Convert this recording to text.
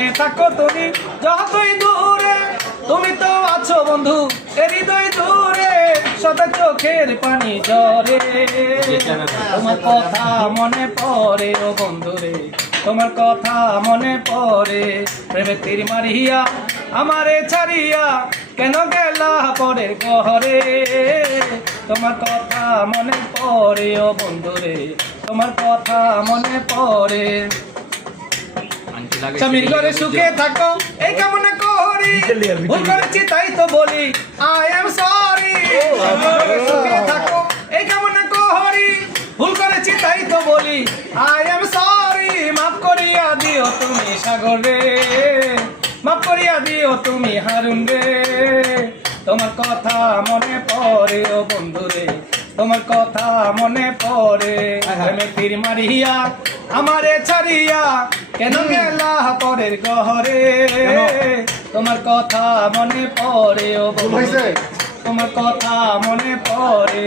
যেখানে থাকো তুমি যতই দূরে, তুমি তো আছো বন্ধু হৃদয় দূরে, সদা চোখের পানি ঝরে। তোমার কথা মনে পড়ে ও বন্ধুরে, তোমার কথা মনে পড়ে। প্রেমের তীর মারিয়া আমারে ছাড়িয়া কেন গেলা পরের ঘরে। তোমার কথা মনে পড়ে ও বন্ধুরে, তোমার কথা মনে পড়ে। স্বামীর ঘরে সুখে থাকো এই কামনা করি, ভুল করেছি তাই তো বলি আই এম সরি। স্বামীর ঘরে সুখে থাকো এই কামনা করি, ভুল করেছি তাই তো বলি আই এম সরি। মাফ করিয়া দিও তুমি সাগর রে, মাফ করিয়া দিও তুমি হারুন রে। তোমার কথা মনে পড়ে ও বন্ধুরে, তোমার কথা মনে পড়ে। প্রেমে তীর মারিয়া আমারে ছাড়িয়া কেন গেলা পরের ঘরে। তোমার কথা মনে পড়ে ও বন্ধুরে, তোমার কথা মনে পড়ে।